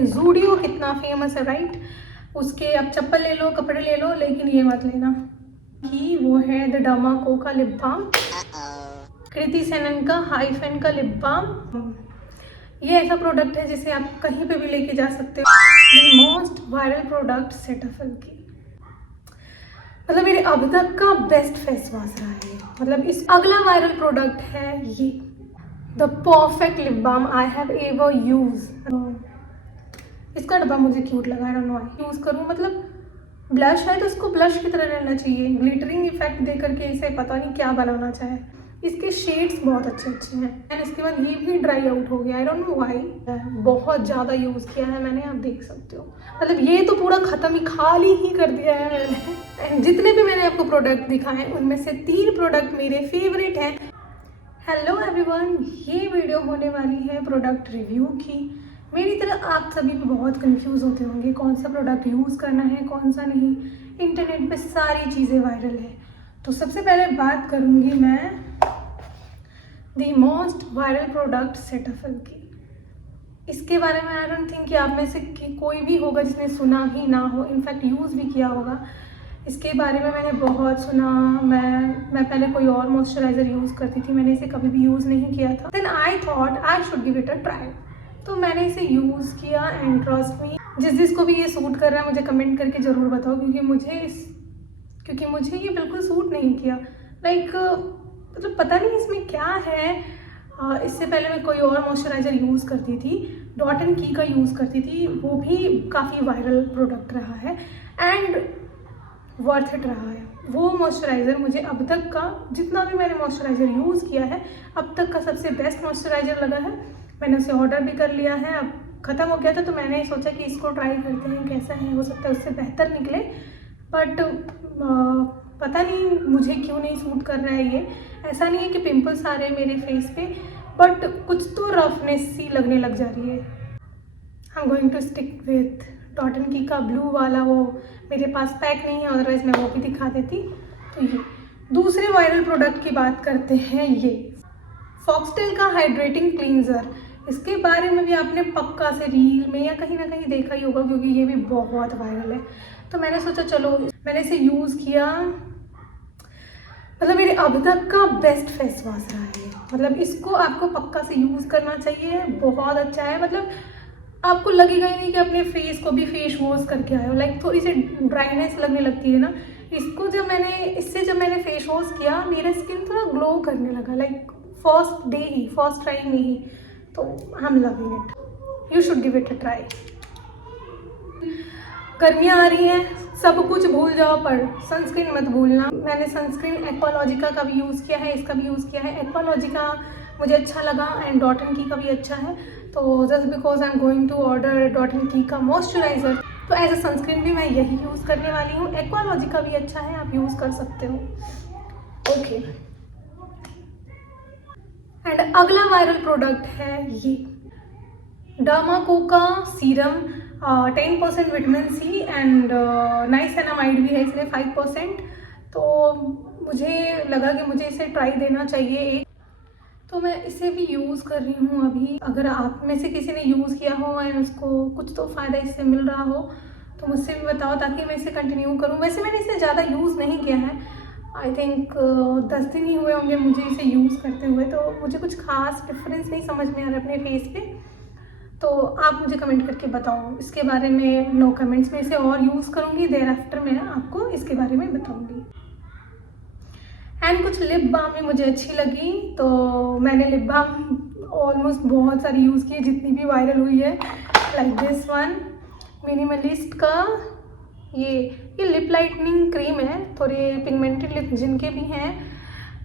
ज़ूडियो कितना फेमस है राइट। उसके आप चप्पल ले लो, कपड़े ले लो, लेकिन ये मत लेना कि वो है द डर्माको का लिप बाम, कृति सेनन का हाइफेन का लिप बाम। ये ऐसा प्रोडक्ट है जिसे आप कहीं पे भी लेके जा सकते हो। The most viral product Cetaphil की, मतलब मेरे अब तक का बेस्ट फेस वॉश रहा है। मतलब इस अगला वायरल प्रोडक्ट है ये the perfect lip balm I have ever use. इसका डब्बा मुझे क्यूट लगा, आई डोंट नो यूज करूँ। मतलब ब्लश है तो उसको ब्लश की तरह रहना चाहिए, ग्लिटरिंग इफेक्ट दे करके इसे पता नहीं क्या बनाना चाहे। इसके शेड्स बहुत अच्छे अच्छे हैं एंड इसके बाद ये भी ड्राई आउट हो गया, आई डोंट नो व्हाई। बहुत ज़्यादा यूज़ किया है मैंने, आप देख सकते हो। मतलब ये तो पूरा ख़त्म ही, खाली ही कर दिया है मैंने। जितने भी मैंने आपको प्रोडक्ट दिखाए उनमें से 3 प्रोडक्ट मेरे फेवरेट हैं। हेलो एवरीवन, ये वीडियो होने वाली है प्रोडक्ट रिव्यू की। मेरी तरह आप सभी भी बहुत कंफ्यूज होते होंगे कौन सा प्रोडक्ट यूज़ करना है कौन सा नहीं। इंटरनेट पे सारी चीज़ें वायरल है, तो सबसे पहले बात करूँगी मैं the most viral product Cetaphil की। इसके बारे में आई डोंट थिंक कि आप में से कोई भी होगा जिसने सुना भी ना हो, इनफैक्ट यूज़ भी किया होगा। इसके बारे में मैंने बहुत सुना। मैं पहले कोई और मॉइस्चराइज़र यूज़ करती थी, मैंने इसे कभी भी यूज़ नहीं किया था। Then I thought I should give it a try, तो मैंने इसे यूज़ किया एंड ट्रस्ट मी, जिसको भी ये सूट कर रहा है मुझे कमेंट करके ज़रूर बताओ, क्योंकि मुझे ये बिल्कुल सूट नहीं किया। मतलब पता नहीं इसमें क्या है। इससे पहले मैं कोई और मॉइस्चराइज़र यूज़ करती थी, डॉट एंड की का यूज़ करती थी, वो भी काफ़ी वायरल प्रोडक्ट रहा है एंड वर्थ इट रहा है। वो मॉइस्चराइज़र मुझे अब तक का, जितना भी मैंने मॉइस्चराइज़र यूज़ किया है, अब तक का सबसे बेस्ट मॉइस्चराइज़र लगा है। मैंने उसे ऑर्डर भी कर लिया है, अब ख़त्म हो गया था तो मैंने सोचा कि इसको ट्राई करते हैं कैसा है, हो सकता है उससे बेहतर निकले। बट पता नहीं मुझे क्यों नहीं सूट कर रहा है ये। ऐसा नहीं है कि पिंपल्स आ रहे हैं मेरे फेस पे, बट कुछ तो रफनेस सी लगने लग जा रही है। I am going to stick with Dot and Key का ब्लू वाला, वो मेरे पास पैक नहीं है, अदरवाइज मैं वो भी दिखा देती। तो ये दूसरे वायरल प्रोडक्ट की बात करते हैं, ये फॉक्सटेल का हाइड्रेटिंग क्लींजर। इसके बारे में भी आपने पक्का से रील में या कहीं ना कहीं देखा ही होगा, क्योंकि ये भी बहुत वायरल है। तो मैंने सोचा चलो मैंने इसे यूज़ किया। मतलब मेरे अब तक का बेस्ट फेस वॉश रहा है। मतलब इसको आपको पक्का से यूज़ करना चाहिए, बहुत अच्छा है। मतलब आपको लगेगा ही नहीं कि अपने फेस को भी फेस वॉश करके आए हो। थोड़ी सी ड्राइनेस लगने लगती है ना, इससे जब मैंने फेस वॉश किया मेरा स्किन थोड़ा ग्लो करने लगा, फर्स्ट ट्राई में ही। तो I am loving it, you should give it a try. गर्मियाँ आ रही हैं, सब कुछ भूल जाओ पर सनस्क्रीन मत भूलना। मैंने सनस्क्रीन एक्वालॉजिका का भी यूज़ किया है, इसका भी यूज़ किया है। एक्वालॉजिका मुझे अच्छा लगा एंड डॉट एंड की का भी अच्छा है। तो just because I am going to order Dot and Key का मॉइस्चराइज़र, तो एज अ सनस्क्रीन भी मैं यही यूज़ करने वाली हूँ। एक्वालॉजिका भी अच्छा है, आप यूज़ कर सकते हो। ओके, एंड अगला वायरल प्रोडक्ट है ये डर्माको का serum. 10% vitamin C and niacinamide भी है इसमें 5%। तो मुझे लगा कि मुझे इसे ट्राई देना चाहिए एक, तो मैं इसे भी यूज़ कर रही हूँ अभी। अगर आप में से किसी ने यूज़ किया हो एंड उसको कुछ तो फ़ायदा इससे मिल रहा हो तो मुझसे भी बताओ, ताकि मैं इसे कंटिन्यू करूँ। वैसे मैंने इसे ज़्यादा यूज़ नहीं किया है, आई थिंक 10 दिन ही हुए होंगे मुझे इसे यूज़ करते हुए, तो मुझे कुछ खास डिफरेंस नहीं समझ में आ रहा अपने फेस पे। तो आप मुझे कमेंट करके बताओ इसके बारे में। नो कमेंट्स में इसे और यूज़ करूँगी, देर आफ्टर मैं आपको इसके बारे में बताऊँगी। एंड कुछ लिप बाम भी मुझे अच्छी लगी, तो मैंने लिप बाम ऑलमोस्ट बहुत सारी यूज़ की जितनी भी वायरल हुई है। लाइक दिस वन मिनिमलिस्ट का ये लिप लाइटनिंग क्रीम है। थोड़े पिगमेंटेड लिप जिनके भी हैं,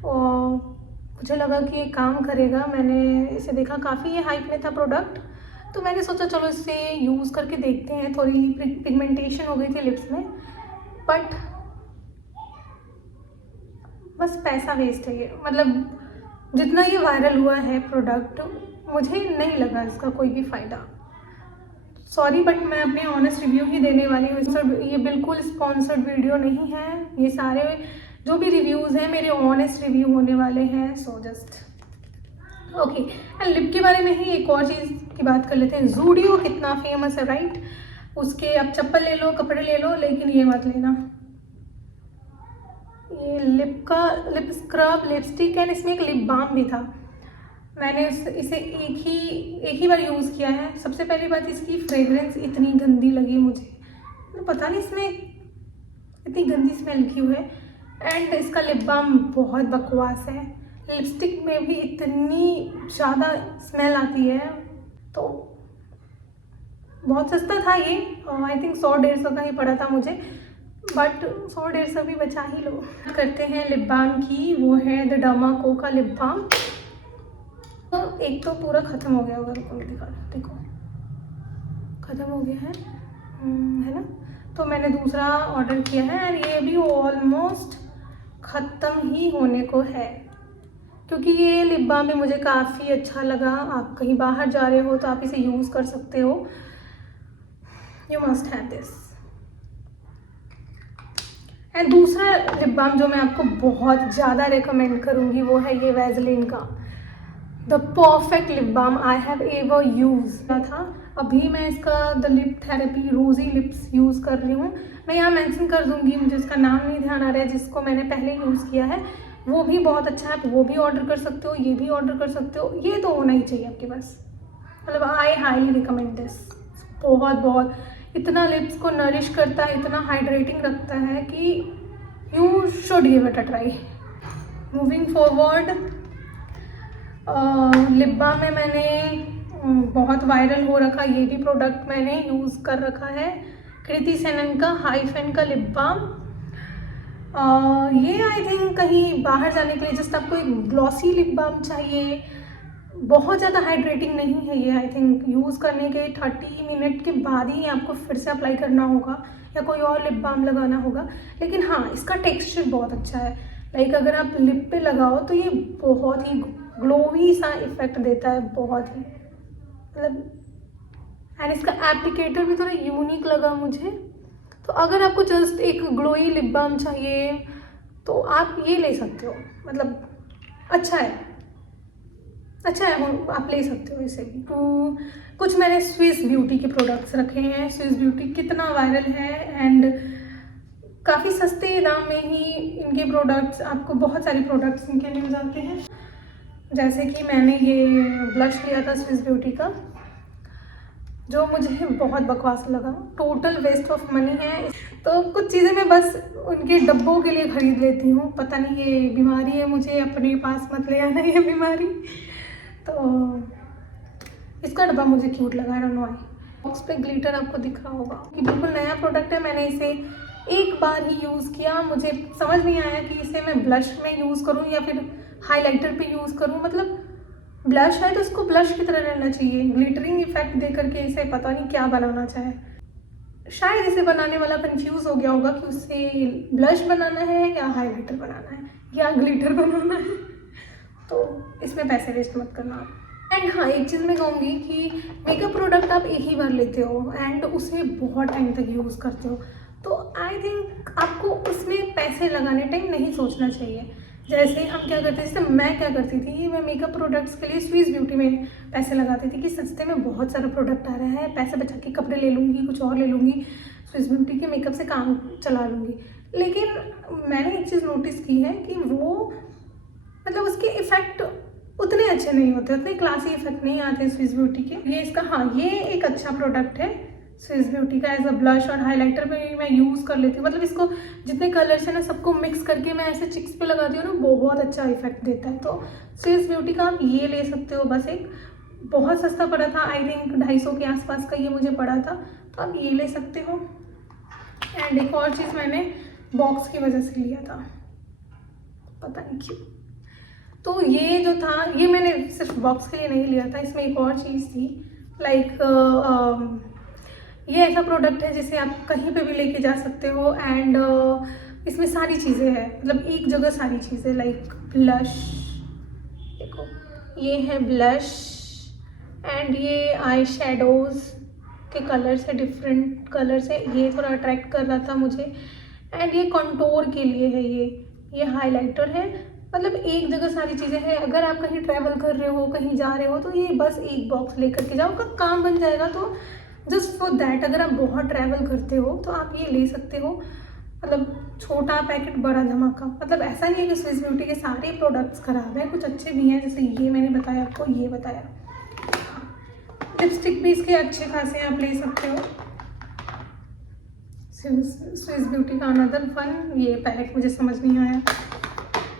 और मुझे लगा कि ये काम करेगा। मैंने इसे देखा, काफ़ी ये हाइप में था प्रोडक्ट, तो मैंने सोचा चलो इसे यूज़ करके देखते हैं। थोड़ी पिगमेंटेशन हो गई थी लिप्स में, बट बस पैसा वेस्ट है ये। मतलब जितना ये वायरल हुआ है प्रोडक्ट, मुझे नहीं लगा इसका कोई भी फ़ायदा। सॉरी, बट मैं अपने ऑनेस्ट रिव्यू ही देने वाली हूँ। ये बिल्कुल स्पॉन्सर्ड वीडियो नहीं है, ये सारे जो भी रिव्यूज़ हैं मेरे ऑनेस्ट रिव्यू होने वाले हैं। So just okay. And lip के बारे में ही एक और चीज़ की बात कर लेते हैं। ज़ूडियो कितना फेमस है राइट। उसके आप चप्पल ले लो, कपड़े ले लो, लेकिन ये मत लेना। ये लिप स्क्रब, लिपस्टिक एंड इसमें एक लिप बाम भी था। मैंने इसे एक ही बार यूज़ किया है। सबसे पहली बात, इसकी फ्रेग्रेंस इतनी गंदी लगी मुझे, पता नहीं इसमें इतनी गंदी स्मेल क्यों है। एंड इसका लिप बाम बहुत बकवास है। लिपस्टिक में भी इतनी ज़्यादा स्मेल आती है। तो बहुत सस्ता था ये, आई थिंक 100-150 का ही पड़ा था मुझे, बट 100-150 भी बचा ही लो। करते हैं लिप बाम की, वो है द डर्माको का लिप बाम। तो एक तो पूरा ख़त्म हो गया होगा, रुको मैं दिखा रहा, देखो ख़त्म हो गया है ना। तो मैंने दूसरा ऑर्डर किया है एंड ये भी ऑलमोस्ट ख़त्म ही होने को है, क्योंकि ये लिप बाम भी मुझे काफ़ी अच्छा लगा। आप कहीं बाहर जा रहे हो तो आप इसे यूज़ कर सकते हो। You must have this. And दूसरा लिप बाम जो मैं आपको बहुत ज़्यादा रिकमेंड करूँगी वो है ये वैसलीन का the perfect lip balm I have ever use था। अभी मैं इसका the lip therapy rosy lips use कर रही हूँ। मैं यहाँ मेंशन कर दूँगी, मुझे इसका नाम नहीं ध्यान आ रहा है, जिसको मैंने पहले यूज़ किया है वो भी बहुत अच्छा है। वो भी ऑर्डर कर सकते हो, ये भी ऑर्डर कर सकते हो। ये तो होना ही चाहिए आपके पास, मतलब आई हाईली रिकमेंड दिस। बहुत इतना लिप्स को नरिश करता है, इतना हाइड्रेटिंग रखता है कि you should give it a try. Moving forward, lip balm में मैंने बहुत वायरल हो रखा ये भी प्रोडक्ट मैंने यूज़ कर रखा है, कृति सेनन का हाइफेन का लिप बाम। ये आई थिंक कहीं बाहर जाने के लिए जस्ट आपको एक ग्लॉसी लिप बाम चाहिए, बहुत ज़्यादा हाइड्रेटिंग नहीं है ये। आई थिंक यूज़ करने के 30 मिनट के बाद ही आपको फिर से अप्लाई करना होगा या कोई और लिप बाम लगाना होगा। लेकिन हाँ, इसका टेक्सचर बहुत अच्छा है। लाइक अगर आप लिप पे लगाओ तो ये बहुत ही ग्लोवी सा इफेक्ट देता है, बहुत ही मतलब। एंड इसका एप्लीकेटर भी थोड़ा यूनिक लगा मुझे। तो अगर आपको जस्ट एक ग्लोई लिप बाम चाहिए तो आप ये ले सकते हो, मतलब अच्छा है आप ले सकते हो इसे भी। तो कुछ मैंने स्विस ब्यूटी के प्रोडक्ट्स रखे हैं। स्विस ब्यूटी कितना वायरल है एंड काफ़ी सस्ते दाम में ही इनके प्रोडक्ट्स, आपको बहुत सारे प्रोडक्ट्स इनके मिल जाते हैं। जैसे कि मैंने ये ब्लश लिया था स्विस ब्यूटी का, जो मुझे बहुत बकवास लगा, टोटल वेस्ट ऑफ मनी है। तो कुछ चीज़ें मैं बस उनके डब्बों के लिए ख़रीद लेती हूँ। पता नहीं ये बीमारी है, मुझे अपने पास मत ले आना ये बीमारी। तो इसका डब्बा मुझे क्यूट लगा, I don't know why. Box पे ग्लिटर आपको दिख रहा होगा कि बिल्कुल नया प्रोडक्ट है। मैंने इसे एक बार ही यूज़ किया, मुझे समझ नहीं आया कि इसे मैं ब्लश में यूज़ करूँ या फिर हाइलाइटर पे यूज़ करूँ। मतलब ब्लश है तो इसको ब्लश की तरह रहना चाहिए, ग्लिटरिंग इफेक्ट दे करके इसे पता नहीं क्या बनाना चाहे। शायद इसे बनाने वाला कंफ्यूज हो गया होगा कि उसे ब्लश बनाना है या हाइलाइटर बनाना है या ग्लिटर बनाना है। तो इसमें पैसे वेस्ट मत करना। एंड हाँ, एक चीज़ मैं कहूँगी कि मेकअप प्रोडक्ट आप एक ही बार लेते हो एंड उसे बहुत टाइम तक यूज़ करते हो, तो आई थिंक आपको उसमें पैसे लगाने टाइम नहीं सोचना चाहिए। जैसे हम क्या करते थे, जैसे मैं क्या करती थी, मैं मेकअप प्रोडक्ट्स के लिए स्विस ब्यूटी में पैसे लगाती थी कि सस्ते में बहुत सारा प्रोडक्ट आ रहा है, पैसे बचा के कपड़े ले लूँगी, कुछ और ले लूँगी, स्विस ब्यूटी के मेकअप से काम चला लूँगी। लेकिन मैंने एक चीज़ नोटिस की है कि वो मतलब उसके इफ़ेक्ट उतने अच्छे नहीं होते, उतने क्लासी इफेक्ट नहीं आते स्विस ब्यूटी के। ये इसका हाँ, ये एक अच्छा प्रोडक्ट है स्विस ब्यूटी का। एज अ ब्लश और हाइलाइटर में भी मैं यूज़ कर लेती हूँ। मतलब इसको जितने कलर्स हैं ना, सबको मिक्स करके मैं ऐसे चिक्स पे लगाती हूँ ना, बहुत अच्छा इफेक्ट देता है। तो स्विस ब्यूटी का आप ये ले सकते हो। बस एक बहुत सस्ता पड़ा था, आई थिंक 250 के आसपास का ये मुझे पड़ा था, तो आप ये ले सकते हो। एंड एक और चीज़ मैंने बॉक्स की वजह से लिया था, पता नहीं क्यों। तो ये जो था, ये मैंने सिर्फ बॉक्स के लिए नहीं लिया था, इसमें एक और चीज़ थी। लाइक ये ऐसा प्रोडक्ट है जिसे आप कहीं पे भी लेके जा सकते हो एंड इसमें सारी चीज़ें हैं, मतलब एक जगह सारी चीज़ें। लाइक ब्लश, देखो ये है ब्लश एंड ये आई शेडोज़ के कलर्स है, डिफरेंट कलर्स है, ये थोड़ा अट्रैक्ट कर रहा था मुझे। एंड ये कंटूर के लिए है, ये हाइलाइटर है, मतलब एक जगह सारी चीज़ें हैं। अगर आप कहीं ट्रैवल कर रहे हो, कहीं जा रहे हो, तो ये बस एक बॉक्स लेकर के जाओ, का काम बन जाएगा। तो जस्ट फॉर दैट, अगर आप बहुत ट्रैवल करते हो तो आप ये ले सकते हो। मतलब छोटा पैकेट बड़ा धमाका। मतलब ऐसा नहीं है कि स्विस ब्यूटी के सारे प्रोडक्ट्स खराब हैं, कुछ अच्छे भी हैं, जैसे ये मैंने बताया आपको, ये बताया। लिपस्टिक भी इसके अच्छे खासे आप ले सकते हो। स्विस ब्यूटी का अनदर फन, ये पैलेट मुझे समझ नहीं आया,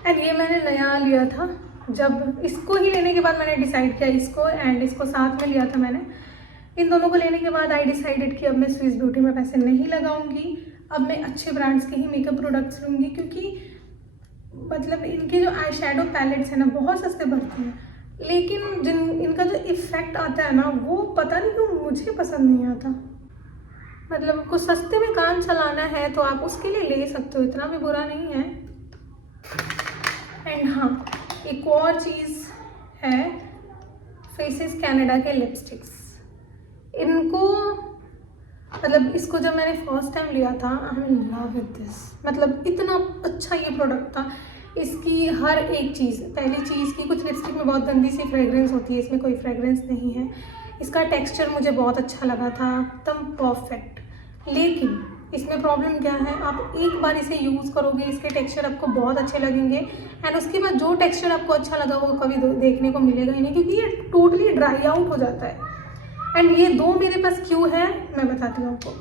एंड ये मैंने नया लिया था। जब इसको ही लेने के बाद मैंने डिसाइड किया, इसको एंड इसको साथ में लिया था मैंने। इन दोनों को लेने के बाद आई डिसाइडेड कि अब मैं स्विस ब्यूटी में पैसे नहीं लगाऊंगी। अब मैं अच्छे ब्रांड्स के ही मेकअप प्रोडक्ट्स लूँगी, क्योंकि मतलब इनके जो आई शेडो पैलेट्स हैं ना, बहुत सस्ते पड़ते हैं, लेकिन इनका जो इफ़ेक्ट आता है ना, वो पता नहीं क्यों मुझे पसंद नहीं आता। मतलब कुछ सस्ते में काम चलाना है तो आप उसके लिए ले सकते हो, इतना भी बुरा नहीं है। एंड हाँ, एक और चीज़ है, फेसेस कैनेडा के लिपस्टिक्स। इनको मतलब इसको जब मैंने फर्स्ट टाइम लिया था, I am in love with this. मतलब इतना अच्छा ये प्रोडक्ट था। इसकी हर एक चीज़, पहली चीज़ की कुछ लिपस्टिक में बहुत गंदी सी फ्रेगरेंस होती है, इसमें कोई फ्रेगरेंस नहीं है। इसका टेक्सचर मुझे बहुत अच्छा लगा था, एकदम परफेक्ट। लेकिन इसमें प्रॉब्लम क्या है, आप एक बार इसे यूज़ करोगे, इसके टेक्सचर आपको बहुत अच्छे लगेंगे, एंड उसके बाद जो टेक्सचर आपको अच्छा लगा वो कभी देखने को मिलेगा ही नहीं, क्योंकि ये टोटली ड्राई आउट हो जाता है। एंड ये दो मेरे पास क्यों है मैं बताती हूँ आपको।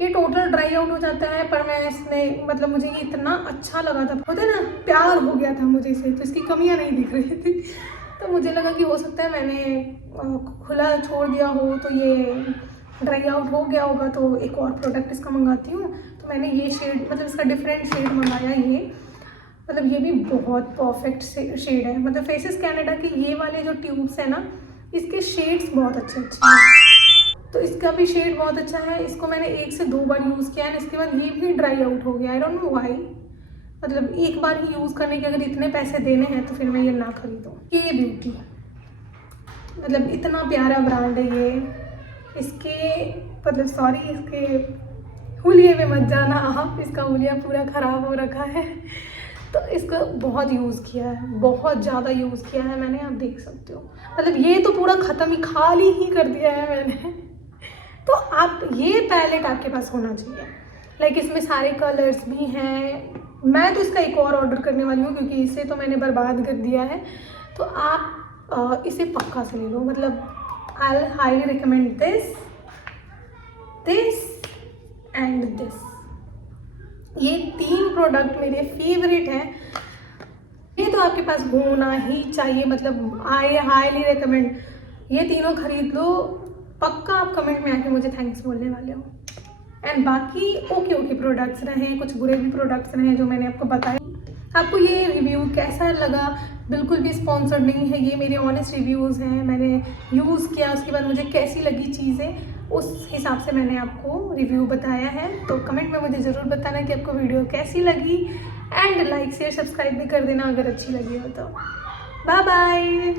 ये टोटल ड्राई आउट हो जाता है, पर मैं इसमें मतलब मुझे ये इतना अच्छा लगा था, होता है ना, प्यार हो गया था मुझे इसे, तो इसकी कमियाँ नहीं दिख रही थी। तो मुझे लगा कि हो सकता है मैंने खुला छोड़ दिया हो तो ये ड्राई आउट हो गया होगा, तो एक और प्रोडक्ट इसका मंगाती हूँ। तो मैंने ये शेड, मतलब इसका डिफरेंट शेड मंगाया। ये मतलब ये भी बहुत परफेक्ट शेड है। मतलब फेसेस कैनेडा के ये वाले जो ट्यूब्स है ना, इसके शेड्स बहुत अच्छे हैं। तो इसका भी शेड बहुत अच्छा है। इसको मैंने 1 से 2 बार यूज़ किया है, इसके बाद ये भी ड्राई आउट हो गया। I don't know why. मतलब एक बार ही यूज़ करने के अगर इतने पैसे देने हैं तो फिर मैं ये ना खरीदूँ। ये ब्यूटी, मतलब इतना प्यारा ब्रांड है ये। इसके मतलब सॉरी, इसके हुलिये में मत जाना आप, इसका हुलिया पूरा ख़राब हो रखा है। तो इसको बहुत यूज़ किया है, बहुत ज़्यादा यूज़ किया है मैंने, आप देख सकते हो। मतलब ये तो पूरा ख़त्म ही, खाली ही कर दिया है मैंने। तो आप ये पैलेट आपके पास होना चाहिए। लाइक इसमें सारे कलर्स भी हैं। मैं तो इसका एक और ऑर्डर करने वाली हूँ, क्योंकि इसे तो मैंने बर्बाद कर दिया है। तो आप इसे पक्का से ले लो। मतलब I highly recommend this and this. ये 3 प्रोडक्ट मेरे फेवरेट हैं। ये तो आपके पास होना ही चाहिए। मतलब आई हाईली रिकमेंड, ये तीनों खरीद लो पक्का। आप कमेंट में आके मुझे थैंक्स बोलने वाले हो। एंड बाकी ओके प्रोडक्ट्स रहे, कुछ बुरे भी प्रोडक्ट्स रहे जो मैंने आपको बताए। आपको ये रिव्यू कैसा लगा? बिल्कुल भी स्पॉन्सर्ड नहीं है, ये मेरे ऑनेस्ट रिव्यूज़ हैं। मैंने यूज़ किया, उसके बाद मुझे कैसी लगी चीज़ें, उस हिसाब से मैंने आपको रिव्यू बताया है। तो कमेंट में मुझे ज़रूर बताना कि आपको वीडियो कैसी लगी, एंड लाइक शेयर सब्सक्राइब भी कर देना अगर अच्छी लगी हो तो। Bye bye.